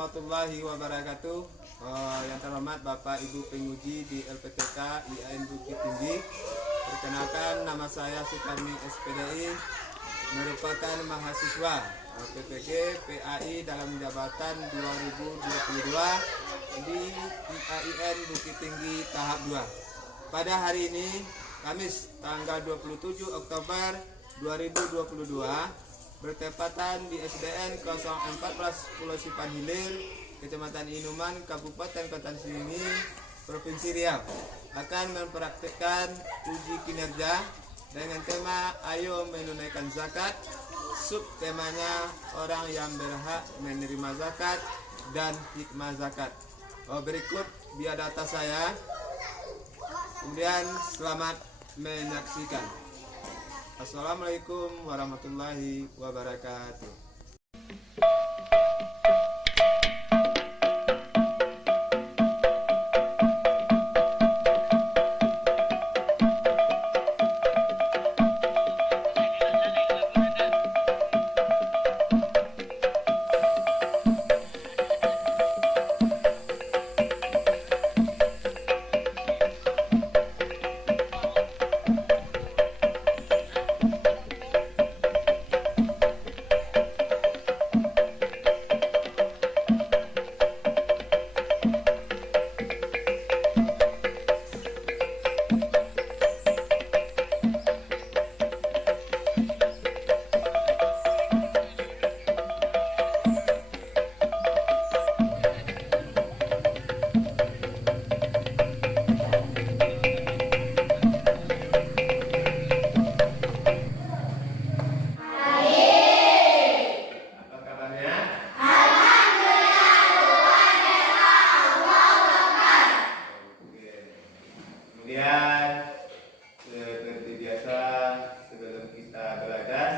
warahmatullahi wabarakatuh. Yang terhormat Bapak Ibu penguji di LPTK IAIN Bukit Tinggi. Perkenalkan, nama saya Sukarni SPDI, merupakan mahasiswa PPG PAI dalam jabatan 2022 di IAIN Bukit Tinggi tahap 2. Pada hari ini, Kamis tanggal 27 Oktober 2022, bertepatan di SDN 014 Pulau Sipan Hilir, Kecamatan Inuman, Kabupaten Kota Sini, Provinsi Riau, akan mempraktikkan uji kinerja dengan tema Ayo Menunaikan Zakat. Subtemanya orang yang berhak menerima zakat dan hikmah zakat. Berikut biodata saya. Kemudian selamat menyaksikan. Assalamualaikum warahmatullahi wabarakatuh. Kemudian seperti biasa, sebelum kita belajar,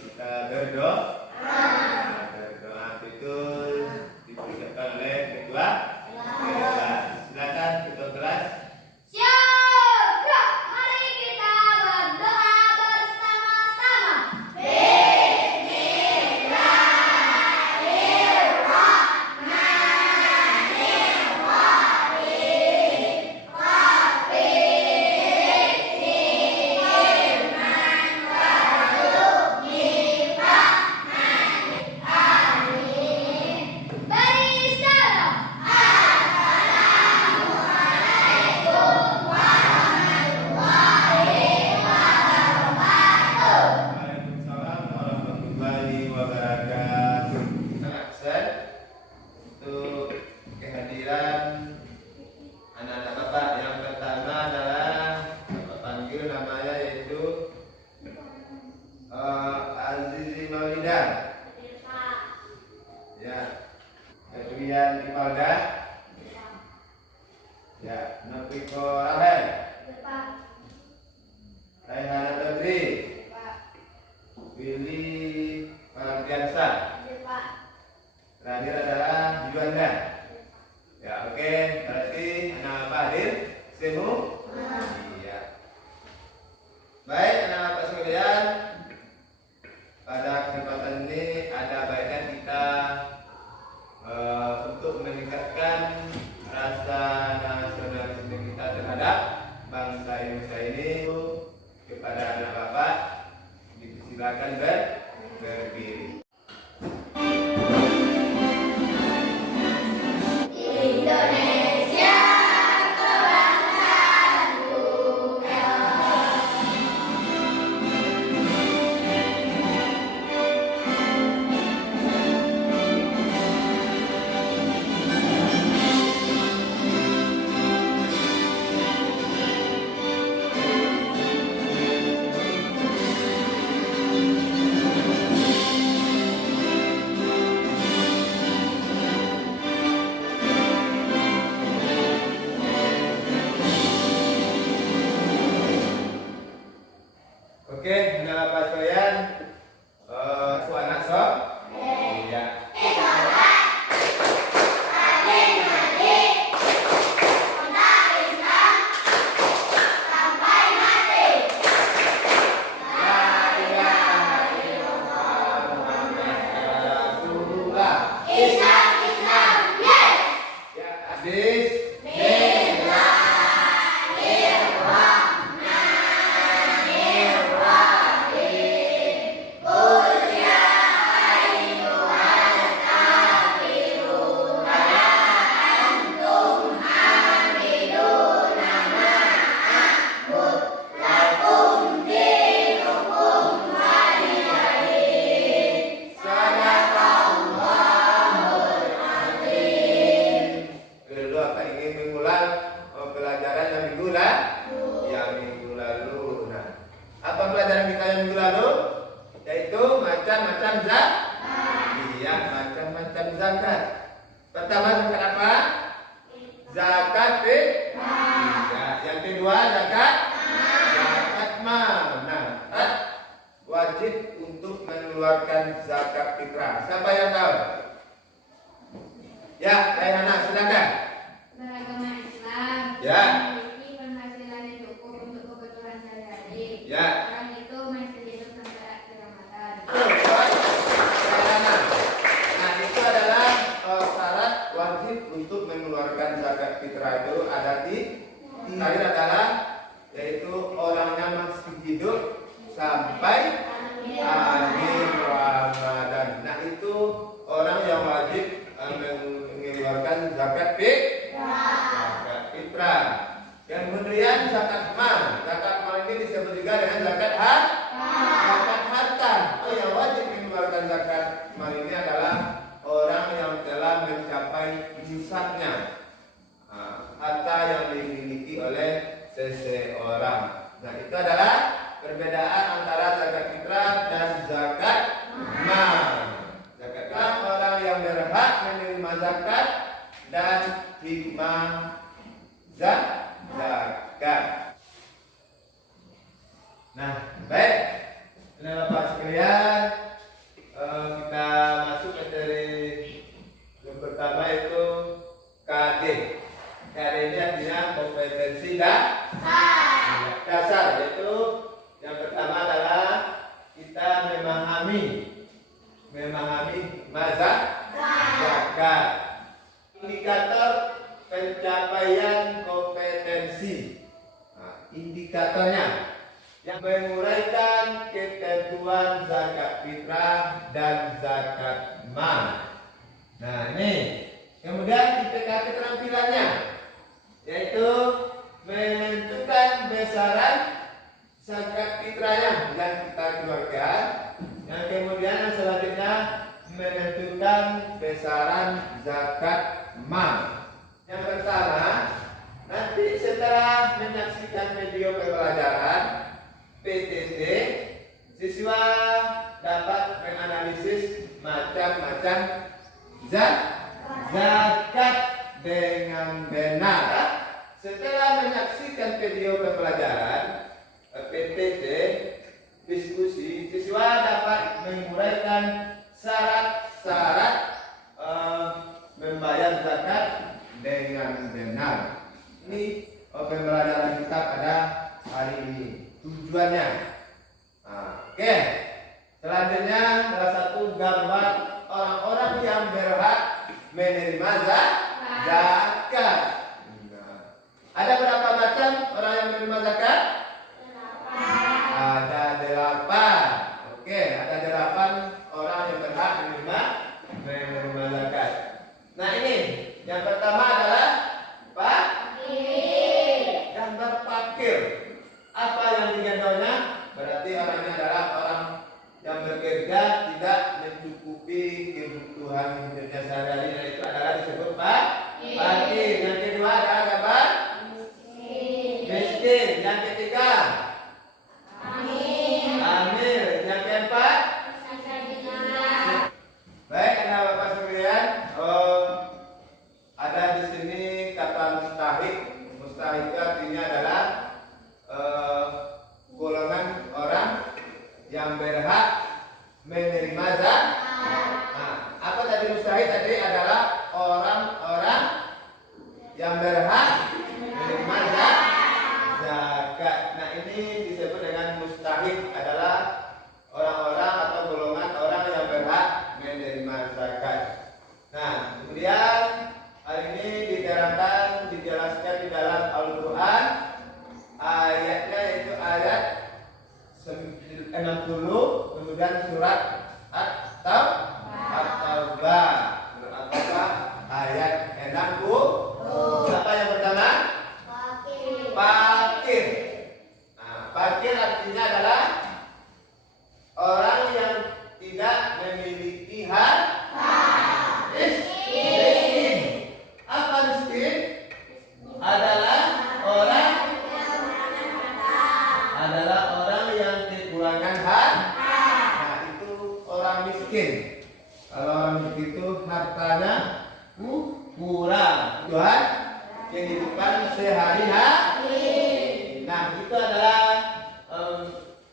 kita berdoa. Berdoa itu dipersiapkan oleh ketua kelas. Silakan ketua kelas. Siap, bro. Mari kita berdoa bersama-sama. Waalaikumsalam warahmatullahi wabarakatuh. Aksen untuk kehadiran anak-anak Bapak. Yang pertama adalah Bapak panggil namanya yaitu Azizi Maulida. Ya. Kemudian Imelda. Ya. Nofiko Rahel. Raihana Tadri. Willy Mardiansa. Terakhir adalah Yuanda. Ya, oke. Berarti anak Bapak hadir semua. Iya. Baik, anak Bapak sekalian. Pada kesempatan ini ada baiknya kita untuk meningkatkan rasa nasionalisme kita terhadap bangsa Indonesia ini. Kepada anak Bapak silakan berdiri. Indonesia zakat. Pertama zakat apa? Zakat fitrah. Yang kedua zakat mal. Nah, wajib untuk mengeluarkan zakat fitrah. Siapa yang tahu? Ya, Raihana silakan. Beragama Islam Ya. memiliki penghasilan yang cukup untuk kebutuhan sehari-hari. Ya. Orang itu masih hidup sampai akhir Ramadan. Raihana. Nah, itu adalah syarat wajib untuk mengeluarkan zakat fitrah itu ada di terakhir adalah yaitu orangnya masih hidup sampai akhir Ramadan. Nah, itu orang yang wajib mengeluarkan zakat fitrah. Kemudian zakat mal. Zakat mal ini disebut juga dengan zakat harta. Yang wajib mengeluarkan zakat mal ini adalah orang yang telah mencapai nisabnya harta yang dimiliki oleh seseorang. Nah, itu adalah perbedaan antara zakat fitrah dan zakat mal. Zakat fitrah orang yang berhak menerima zakat dan hikmah zakat. Nah, baik. Nah, Bapak sekalian, kita masuk materi yang pertama itu KD. KD ini artinya kompetensi dasar, yaitu yang pertama adalah kita memahami zakat. Indikator pencapaian kompetensi. Nah, indikatornya yang menguraikan ketentuan zakat fitrah dan zakat mal. Nah, ini kemudian IPK keterampilannya yaitu menentukan besaran zakat fitrahnya yang kita keluarkan. Yang kemudian yang selanjutnya menentukan besaran zakat mal. Yang pertama, nanti setelah menyaksikan video pembelajaran PTT, siswa dapat menganalisis macam-macam zakat dengan benar. Setelah menyaksikan video pembelajaran PTT diskusi, siswa dapat menguraikan syarat-syarat membayar zakat dengan benar. Ini pembelajaran kita pada hari ini. Tujuannya. Oke. Selanjutnya salah satu gambar orang-orang yang berhak menerima zakat. Ada berapa macam orang yang menerima zakat? Ada 8. Oke, ada 8 orang yang berhak menerima zakat. Nah, ini yang pertama adalah gambar fakir. Apa yang digendongnya? Berarti orangnya adalah orang yang bekerja tidak mencukupi kebutuhan hidupnya sehari-hari, dan itu adalah disebut fakir. Yang kedua adalah gambar miskin. Yang ketiga amil. Yang keempat baik, anak bapak sekalian, ada di sini kata mustahik. Mustahik itu artinya adalah golongan orang yang berhak menerima zakat. Nah, apa tadi mustahik? Tadi adalah orang-orang yang berhak menerima zakat. Nah, ini disebut dengan mustahik, adalah orang-orang atau golongan orang yang berhak menerima zakat. Nah, kemudian hal ini dijelaskan di dalam Al-Quran. Ayatnya yaitu ayat 60, kemudian surat At-Taubah. itu hartanya kurang. Tuhan, kehidupan sehari-hari. Nah, itu adalah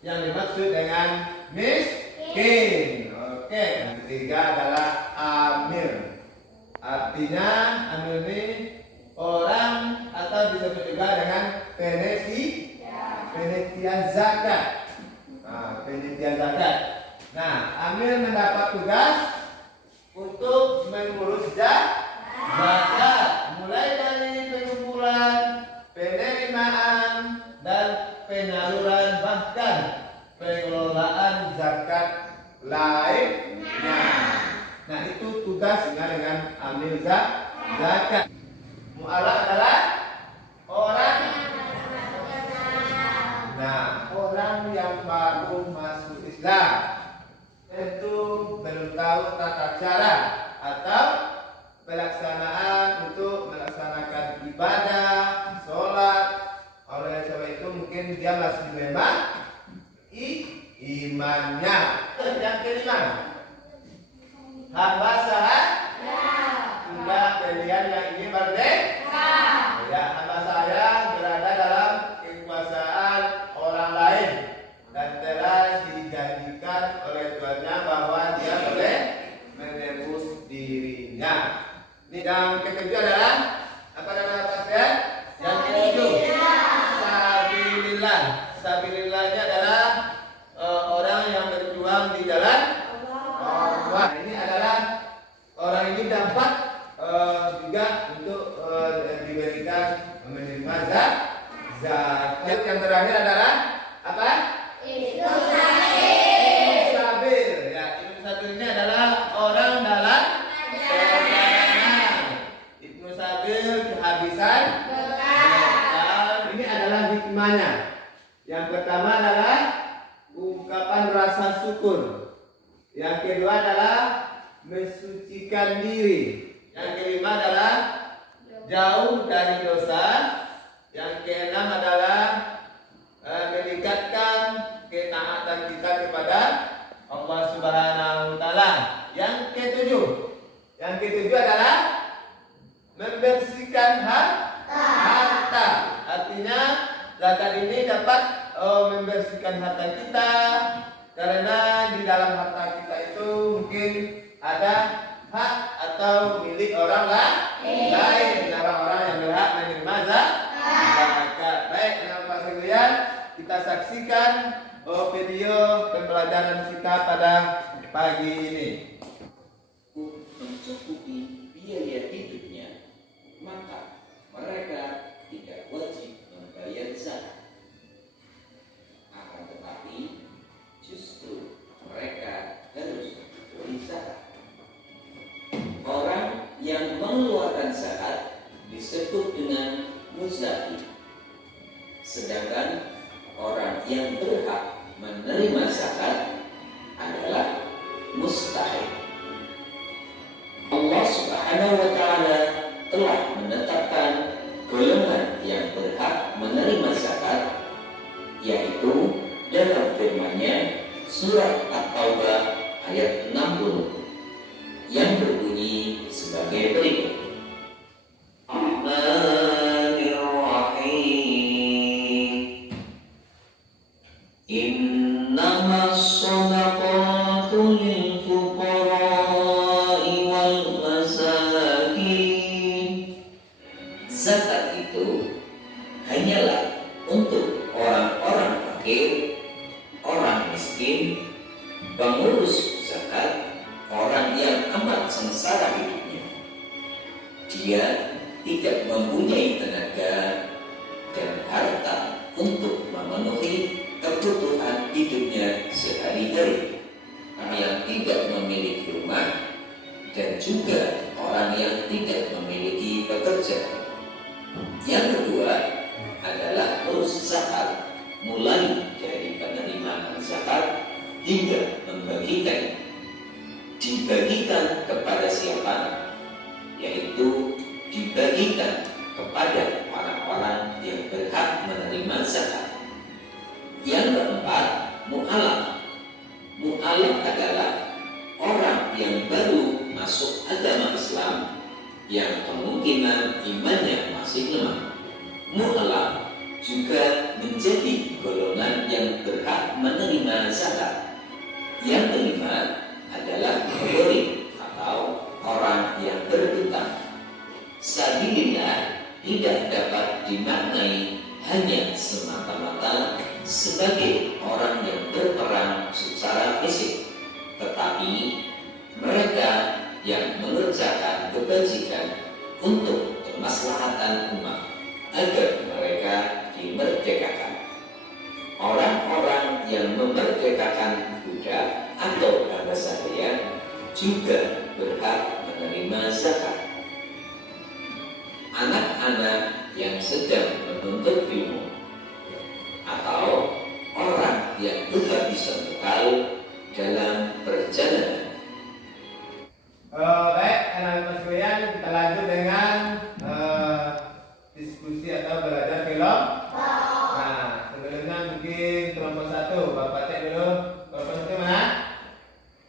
yang dimaksud dengan miskin. Oke, yang ketiga adalah amil. Artinya amil ini orang atau disebut juga dengan penitia zakat. Nah, penitia zakat. Nah, amil mendapat tugas untuk mengurus zakat, mulai dari pengumpulan, penerimaan, dan penyaluran, bahkan pengelolaan zakat lainnya. Nah, itu tugas dengan amil zakat. Mu'alaf adalah orang yang baru masuk Islam, tentu belum tahu tata cara atau pelaksanaan untuk melaksanakan ibadah, sholat. Oleh sebab itu mungkin dia masih lemah imannya. Yang kelima, hamba sahaya sudah pilihan yang ingin merdeka. Ya, hamba saya berada dalam kekuasaan orang lain dan telah dijanjikan oleh Tuhannya bahwa dia boleh menebus dirinya. Ini yang ketujuh adalah apa nama pasien? Yang ketujuh, sabilillah. Sabilillahnya adalah orang yang berjuang di jalan Allah. Ini adalah orang ini dapat juga untuk diberikan menerima zakat. Yang terakhir adalah apa? Ibnu Sabil. Ya, Ibnu Sabil ini adalah orang dalam perjalanan. Ibnu Sabil kehabisan bekal. Ini adalah hikmahnya. Yang pertama adalah ungkapan rasa syukur. Yang kedua adalah mensucikan diri. Yang kelima adalah jauh dari dosa. Yang keenam adalah meningkatkan ketaatan kita kepada Allah Subhanahu wa taala. Yang ketujuh adalah membersihkan harta. Artinya zakat ini dapat membersihkan harta kita, karena di dalam harta kita itu mungkin ada hak atau milik orang lain, orang-orang yang berhak menerima zakat. Baik, Bapak sekalian, kita saksikan video pembelajaran kita pada pagi ini. Mencukupi biaya hidupnya, maka mereka tidak wajib membayar zakat. Akan tetapi justru mereka harus memberi zakat. Orang yang mengeluarkan zakat disebut dengan muzaki, sedangkan orang yang berhak menerima zakat adalah mustahik. Allah Subhanahu wa taala telah menetapkan golongan yang berhak menerima zakat, yaitu dalam firman-Nya surat At-Taubah ayat 60 yang berbunyi sebagai berikut. Ar-Rahmanir-Rahim. Innamas shadaqatu lil fuqara'i wal masakin. Zakat itu hanyalah untuk orang-orang fakir, orang miskin, pengurus zakat, orang yang amat sengsara hidupnya. Dia tidak mempunyai tenaga dan harta untuk memenuhi kebutuhan hidupnya sehari-hari. Orang yang tidak memiliki rumah dan juga orang yang tidak memiliki pekerjaan. Yang kedua adalah urus zakat, mulai dari penerimaan zakat hingga membagikan. Dibagikan kepada siapa? Yaitu dibagikan kepada orang-orang yang berhak menerima zakat. Yang keempat, mu'alaf. Mu'alaf adalah orang yang baru masuk agama Islam yang kemungkinan imannya masih lemah. Mu'alaf juga menjadi golongan yang berhak menerima zakat. Yang kelima adalah gharim atau orang yang berhutang. Sabilillah tidak dapat dimaknai hanya semata-mata sebagai orang yang berperang secara fisik, tetapi mereka yang mengerjakan kebajikan untuk kemaslahatan umat agar mereka dimerdekakan. Orang-orang yang memerdekakan budak atau hamba sahaya juga berhak menerima zakat. Anak-anak yang sedang menuntut ilmu atau orang yang kehabisan bekal dalam perjalanan. Baik, anak-anak sekalian, kita lanjut dengan diskusi atau belajar film. Nah, sebelumnya mungkin kelompok 1, Bapak cek dulu. Kelompok 1 mana?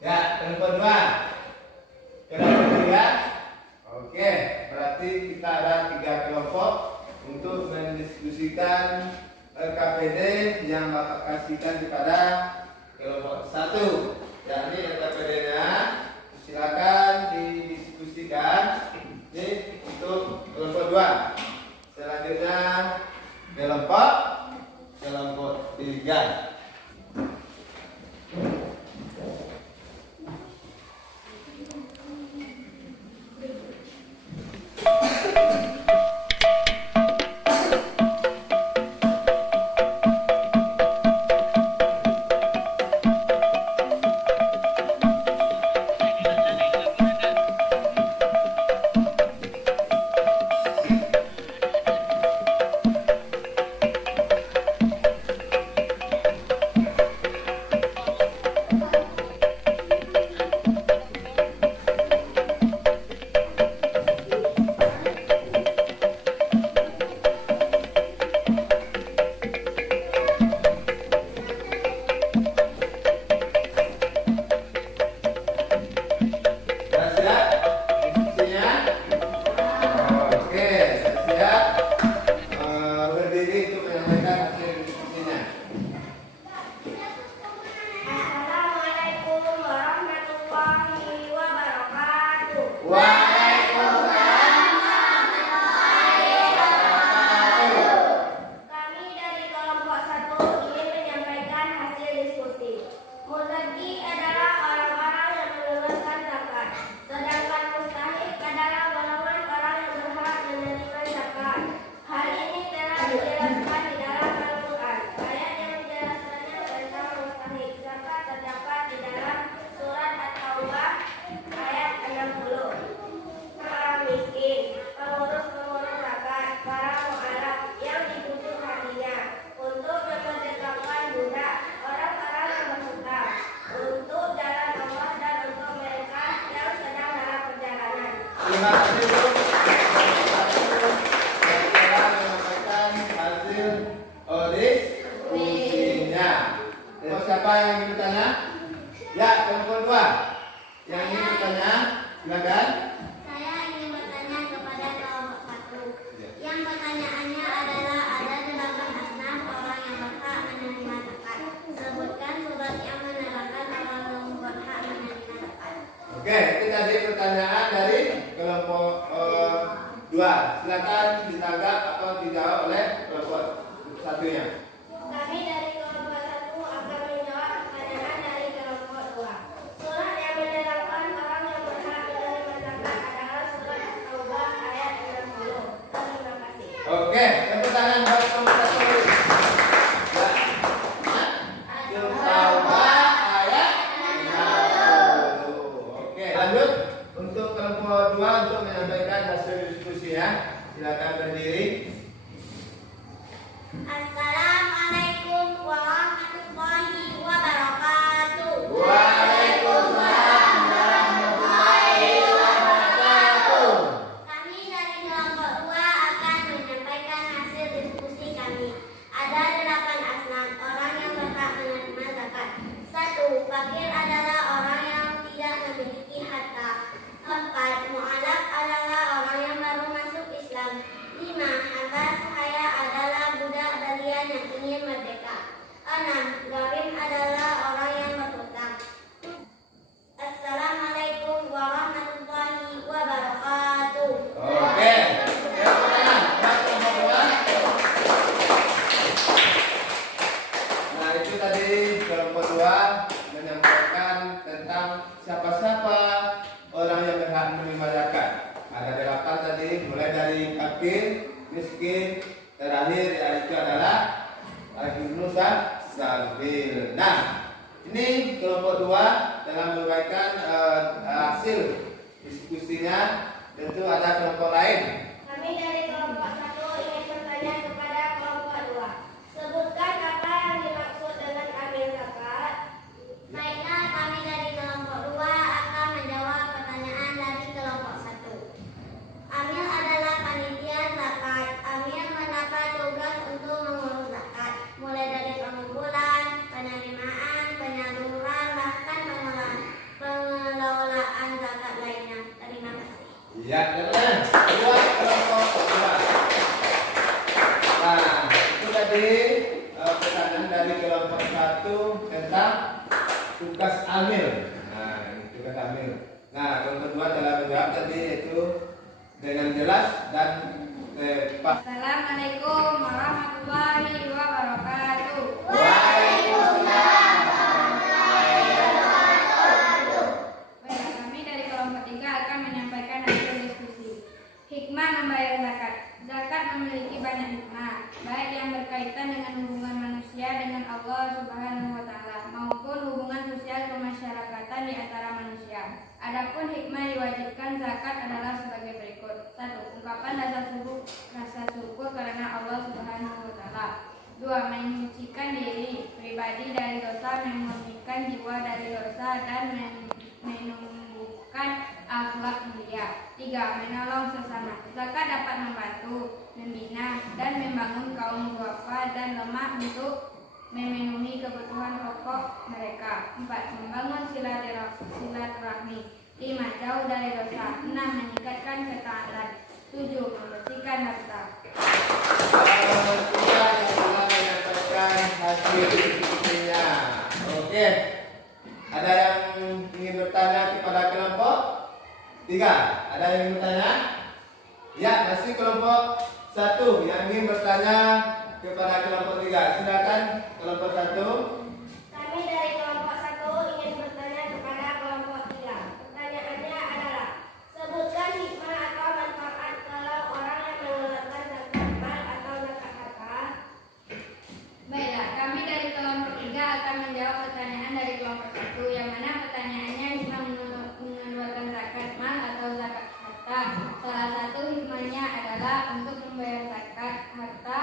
Ya, kelompok 2. Kelompok 3. Oke, berarti kita ada 3 kelompok untuk mendiskusikan LKPD yang Bapak kasihkan kepada kelompok 1. Yakni LKPD-nya silakan didiskusikan. Ini untuk kelompok 2. Selanjutnya kelompok 3. Siapa yang ingin bertanya? Ya, kelompok 2. Yang ingin bertanya, silakan. Saya ingin bertanya kepada kelompok 1. Yang pertanyaannya adalah ada 8 asnaf orang yang berhak menerima zakat. Sebutkan surat yang menerangkan orang yang berhak menerima zakat. Oke, itu tadi pertanyaan dari kelompok 2. Silakan ditangkap atau dijawab oleh kelompok 1-nya. Kami dari kelompok 1 akan menjawab pertanyaan dari kelompok 2. Surat yang menerangkan orang yang berhak menerima zakat adalah surat At-Taubah ayat 60. Terima kasih. Oke, tepuk tangan buat kelompok 1. Ya. At-Taubah ayat 60. Oke, lanjut untuk kelompok 2 untuk menyampaikan hasil diskusi ya. Silakan berdiri. Assalamualaikum warahmatullahi wabarakatuh. Waalaikumsalam warahmatullahi wabarakatuh. Kami dari kelompok 2 akan menyampaikan hasil diskusi kami. Ada 8 asnaf orang yang berhak menerima zakat. 1. Fakir adalah orang yang tidak memiliki harta. 4. 8 tadi, mulai dari fakir, miskin, terakhir yaitu adalah al-nusa sabil. Nah, ini kelompok 2 dalam berkaitan hasil diskusinya. Tentu ada kelompok lain. Kami dari kelompok 1 ingin bertanya kepada kelompok 2. Sebutkan apa yang dimaksud dengan amil zakat. Baiklah, kami dari kelompok 2 akan menjawab pertanyaan dari kelompok 1. Amil adalah panitia zakat. Amil mendapat tugas untuk mengurus zakat, mulai dari pengumpulan, penerimaan, penyaluran, bahkan pengelolaan zakat lainnya. Terima kasih. Ya, teman-teman. Dua kelompok 2. Nah, itu tadi pertanyaan dari kelompok 1 tentang tugas amil. Nah, ini tugas amil. Nah, kelompok 2 telah menjawab tadi itu dengan jelas dan tepat. Assalamualaikum warahmatullahi wabarakatuh. Waalaikumsalam. Baiklah, kami dari kelompok 3 akan menyampaikan hasil diskusi. Hikmah membayar zakat. Zakat memiliki banyak hikmah, baik yang berkaitan dengan hubungan manusia dengan Allah Subhanahu wa taala maupun hubungan sosial kemasyarakatan di antara manusia. Adapun hikmah diwajibkan zakat adalah sebagai berikut. 1. Ungkapan rasa syukur karena Allah Subhanahu wa taala. 2. Menyucikan diri pribadi dari dosa, memurnikan jiwa dari dosa dan menumbuhkan akhlak mulia. 3. Menolong sesama. Zakat dapat membantu, membina dan membangun kaum duafa dan lemah untuk memenuhi kebutuhan pokok mereka. 4. Membangun silaturahmi. 5. Jauh dari dosa. 6. Meningkatkan ketaatan. 7. Membersihkan harta. Kita yang telah menyampaikan hasil diskusinya. Oke. Ada yang ingin bertanya kepada kelompok 3? Ada yang ingin bertanya? Ya, masih kelompok 1 yang ingin bertanya kepada kelompok 3. Silakan kelompok 1. Kami dari kelompok 1 ingin bertanya kepada kelompok 3. Pertanyaannya adalah, sebutkan hikmah atau manfaat kalau orang yang mengeluarkan zakat mal atau zakat harta. Baiklah, kami dari kelompok 3 akan menjawab pertanyaan dari kelompok 1, yang mana pertanyaannya hikmah mengeluarkan zakat mal atau zakat harta. Salah satu hikmahnya adalah untuk membayar zakat harta,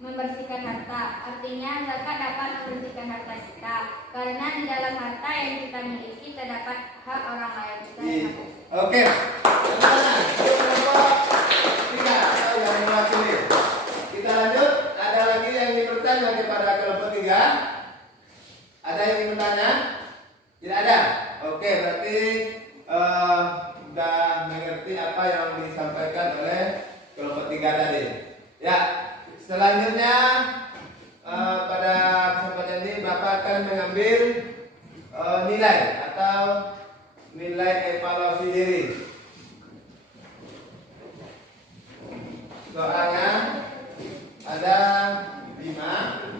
membersihkan harta. Artinya zakat dapat membersihkan harta kita, karena di dalam harta yang kita miliki terdapat hak orang lain. Oke. Teman-teman, itu kelompok 3 atau yang mewakili. Kita lanjut. Ada lagi yang ingin bertanya kepada kelompok 3? Ada yang ingin bertanya? Tidak ada. Oke, berarti sudah mengerti apa yang disampaikan oleh kelompok 3 tadi. Ya, selanjutnya pada kesempatan ini Bapak akan mengambil nilai atau nilai evaluasi diri. Soalnya ada 5.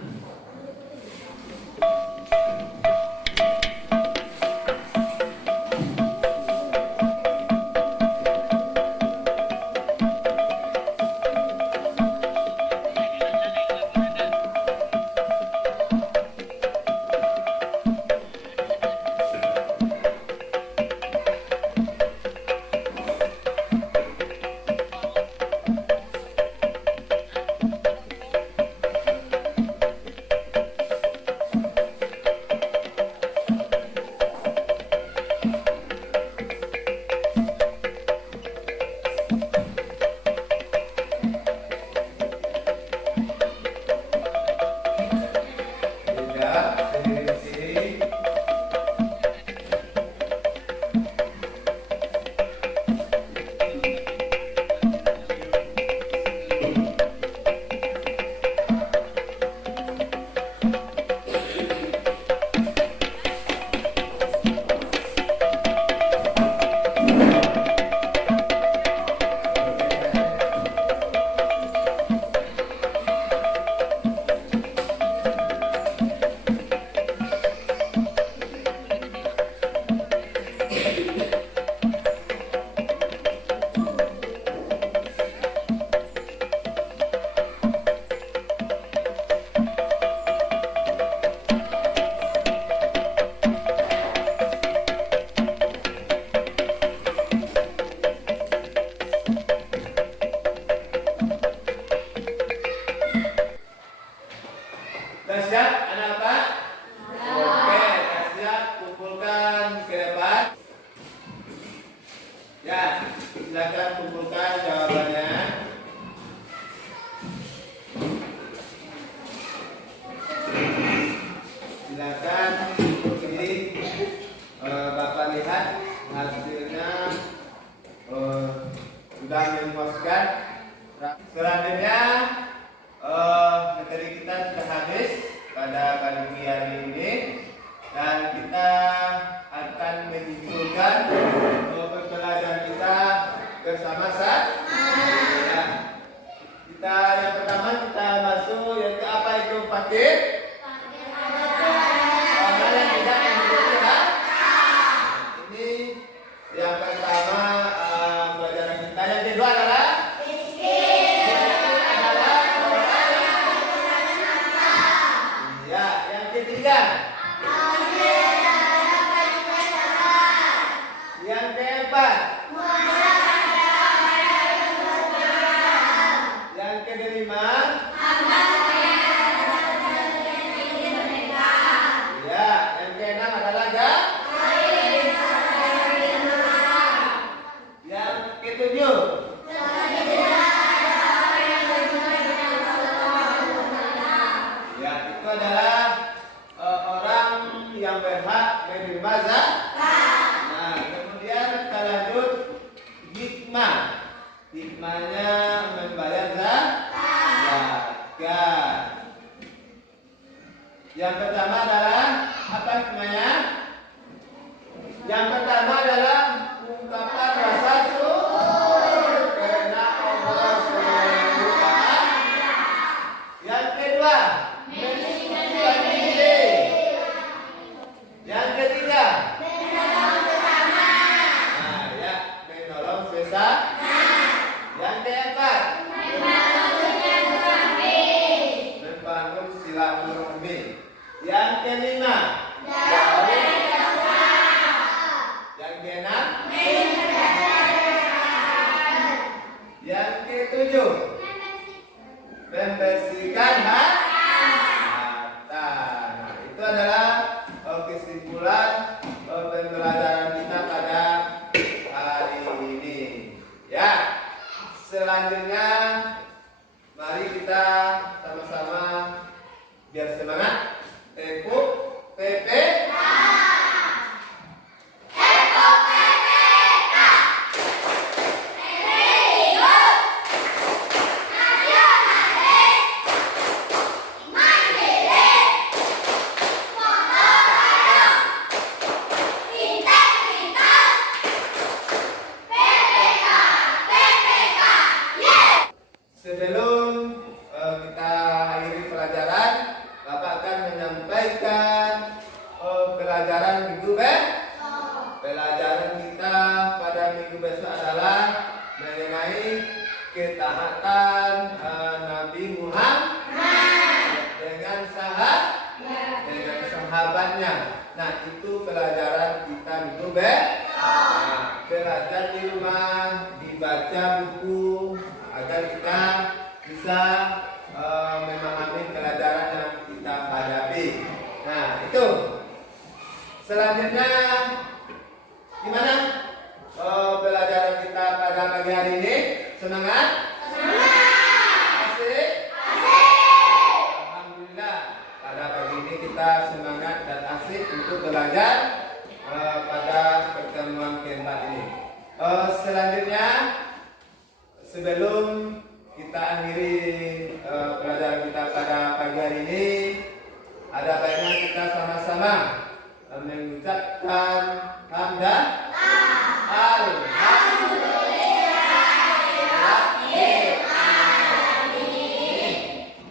silakan kumpulkan jawabannya. Silakan ikuti. Bapak lihat hasilnya sudah memuaskan. Selanjutnya materi kita sudah habis pada pagi hari ini dan kita akan menyimpulkan pembelajaran kita bersama-sama. Ya. Kita yang pertama kita masuk yaitu apa itu fakir? Orang yang tidak memiliki hak. Ini yang pertama pelajaran kita. Yang kedua adalah yang keempat, yang kelima, ya, yang keenam adalah yang ketujuh, ya, itu adalah orang yang berhak menerima zakat. Nah, kemudian kita lanjut hikmah. Hikmahnya membayar zakat. Yang pertama adalah apa hikmahnya? Yang pertama adalah ungkapan rasa syukur karena Allah Subhanahu wa Ta'ala. Yang kedua, menyucikan diri. Yang ketiga, menolong sesama. Nah, ya, menolong sesama. Yang keempat, membangun silaturahmi. Yang kelima, yang keenam, yang ketujuh, membersihkan harta. Nah, itu adalah kesimpulan pembelajaran kita pada hari ini. Ya, selanjutnya mari kita sama-sama biar semangat tepuk PP. Sebelum kita akhiri pelajaran, Bapak akan menyampaikan pelajaran minggu besok. Pelajaran kita pada minggu besok adalah mengenai ketaatan Nabi Muhammad dengan sahabatnya. Nah, itu pelajaran kita minggu besok. Nah, belajar di rumah, dibaca buku agar kita bisa memahami pelajaran yang kita hadapi. Nah, itu. Selanjutnya gimana pelajaran kita pada pagi hari ini? Semangat? Asik? Alhamdulillah, pada pagi ini kita semangat dan asik untuk belajar pada pertemuan keempat ini. Selanjutnya, sebelum kita akhiri pelajaran kita pada pagi hari ini, ada baiknya kita sama-sama mengucapkan hamdan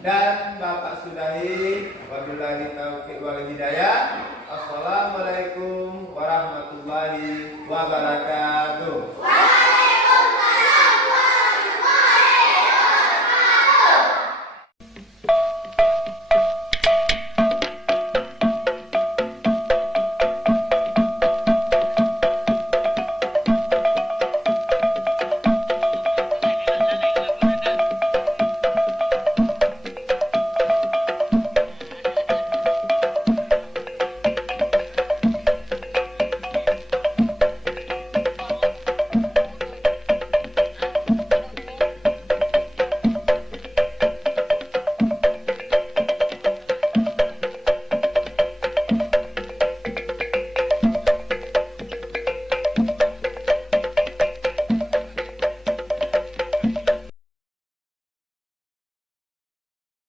dan Bapak sudahi. Wabillahi taufiq wal hidayah. Assalamualaikum warahmatullahi wabarakatuh.